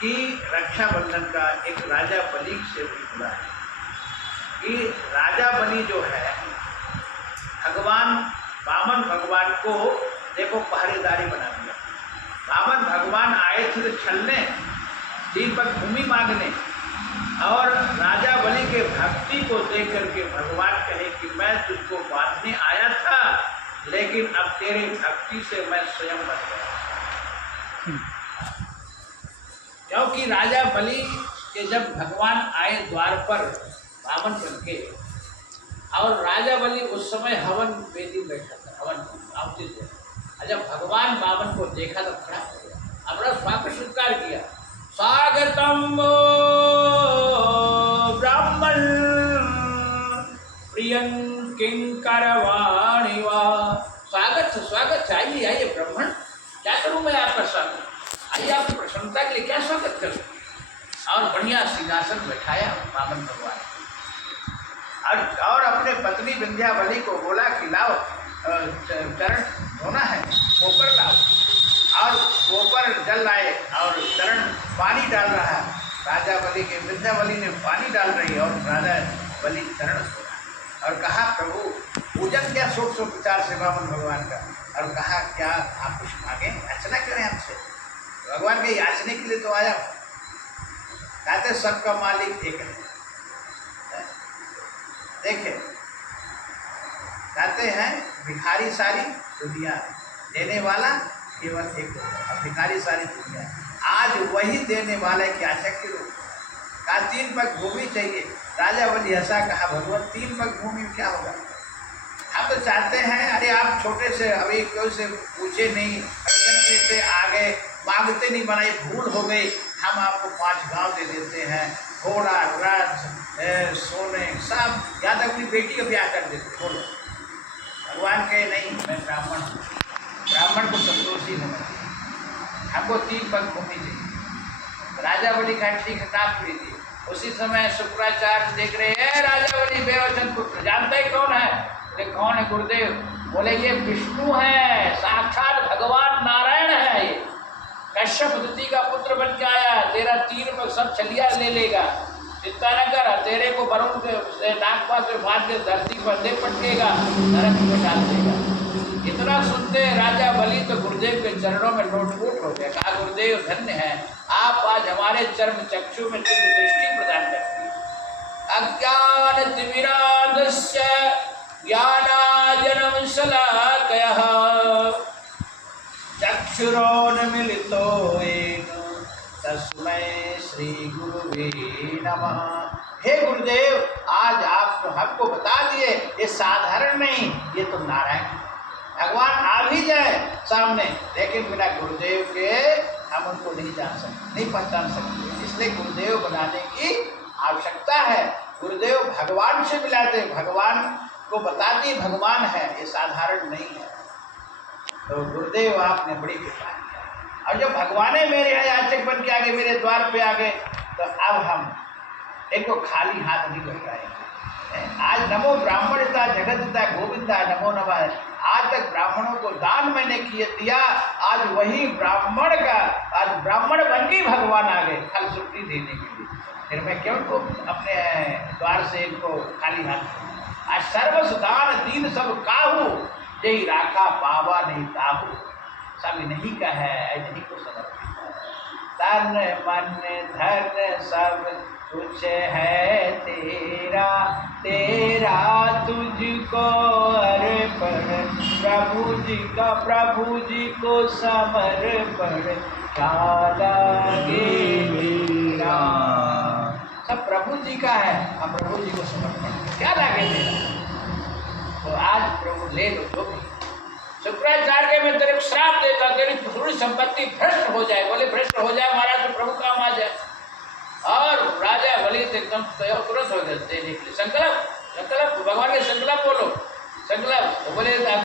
कि रक्षाबंधन का एक राजा बलि से भी जुड़ा है कि राजा बलि जो है भगवान वामन भगवान को देखो पहरेदारी बना दिया। वामन भगवान आए थे छलने, 3 पग भूमि मांगने, और राजा बलि के भक्ति को देख करके भगवान कहे कि मैं तुझको बांधने आया था, लेकिन अब तेरे भक्ति से मैं स्वयं बन गया। क्योंकि राजा बलि के जब भगवान आए द्वार पर वामन बन के, और राजा बलि उस समय हवन वेदी बैठा था, हवन आहुति थे। जब भगवान वामन को देखा तो खड़ा हो गया, अपना स्वागत स्वीकार किया। स्वागतम ब्राह्मण प्रियं किंकर वाणी वा। स्वागत स्वागत, आइए आइए ब्राह्मण, क्या करूं मैं आपका स्वागत, आइए आपकी प्रसन्नता के लिए क्या स्वागत करूं। और बढ़िया सिंहासन बैठाया वामन भगवान, और अपने पत्नी विंध्यावली को बोला कि लाओ चरण धोना है, गोबर लाओ, और गोबर जल लाए और चरण पानी डाल रहा है। राजा बलि के विंध्यावली ने पानी डाल रही है और राजा बलि चरण धो रहा, और कहा प्रभु पूजन क्या सोच सो विचार से वामन भगवान का, और कहा क्या आप कुछ मांगे, याचना करें हमसे। भगवान के याचने के लिए तो आया, कहते सबका मालिक एक है। देखे कहते हैं भिखारी सारी दुनिया, देने वाला केवल एक होता है, भिखारी सारी दुनिया। आज वही देने वाला की आशा के रूप कहा 3 पग भूमि चाहिए। राजा बलि ऐसा कहा भगवान 3 पग भूमि में क्या होगा, हम तो चाहते हैं, अरे आप छोटे से अभी कोई से पूछे नहीं, से आगे मांगते नहीं, बनाई भूल हो गई, हम आपको 5 गांव दे देते हैं, घोड़ा रथ सोने सब, या तक अपनी बेटी का ब्याह कर देते। बोलो भगवान कहे नहीं, मैं ब्राह्मण हूँ, ब्राह्मण को संतोषी होना चाहिए, हमको 3 पग भूमि चाहिए। राजा बलि का ठीक है, नाप लीजिए। उसी समय शुक्राचार्य देख रहे हैं राजा बलि बेवचन पुत्र, जानते ही कौन है, बोले कौन है गुरुदेव, बोले ये विष्णु है, साक्षात भगवान नारायण है, ये कश्यप दत्ती का पुत्र बन के आया, तेरा 3 पग सब छलिया ले लेगा, चिंता न कर, तेरे को वरुण के नागपाश में बांध के धरती पर दे पटकेगा, नरक में डाल देगा। इतना सुनते राजा बलि तो गुरुदेव के चरणों में लोटपोट हो गया। कहा गुरुदेव धन्य है आप, आज हमारे चर्म चक्षु में दिव्य दृष्टि प्रदान करती है। अज्ञान तिमिरांधस्य ज्ञानांजन शलाकयः चक्षुरोन्मीलितो येन तस्मै श्री गुरुवे नमः। हे गुरुदेव, आज आप हमको बता दिए, ये साधारण नहीं, ये तो नारायण भगवान आ भी जाए सामने, लेकिन बिना गुरुदेव के हम उनको नहीं जान सकते, नहीं पहचान सकते। इसलिए गुरुदेव बनाने की आवश्यकता है। गुरुदेव भगवान से मिलाते, भगवान को बताती भगवान है, ये साधारण नहीं है। तो गुरुदेव आपने बड़ी कृपा की, और जब भगवाने मेरे याचक बन के आगे, मेरे द्वार पे आ गए, तो अब हम इनको खाली हाथ नहीं लौटाएंगे। आज नमो ब्राह्मणता जगतता गोविंदा नमो नमः, आज तक ब्राह्मणों को दान मैंने दिया, आज वही ब्राह्मण का, आज ब्राह्मण बन के भगवान आ गए फल सुक्ति देने के लिए, फिर मैं क्यों को अपने द्वार से इनको खाली हाथ। आज सर्वस दान दीन सब काहू, यही राखा पावा नहीं ताहू, सब इन्हीं का है, इन्हीं को समर्पित है। तन मन धन सब कुछ है तेरा, तेरा तुझको अर्पण, प्रभु जी का प्रभु जी को समर्पण, क्या लागे तेरा। सब प्रभु जी का है, अब प्रभु जी को समर्पण, क्या लागे तेरा। तो आज प्रभु ले लो जो भी। शुक्राचार्य मैं तेरे को श्राप देता, तेरी पूरी संपत्ति भ्रष्ट हो जाए। बोले भ्रष्ट हो जाए महाराज तो प्रभु काम आ जाए। और राजा बलि एकदम तुरंत हो गए देने के लिए। संकल्प संकल्प भगवान के संकल्प बोलो, संकल्प तो बोले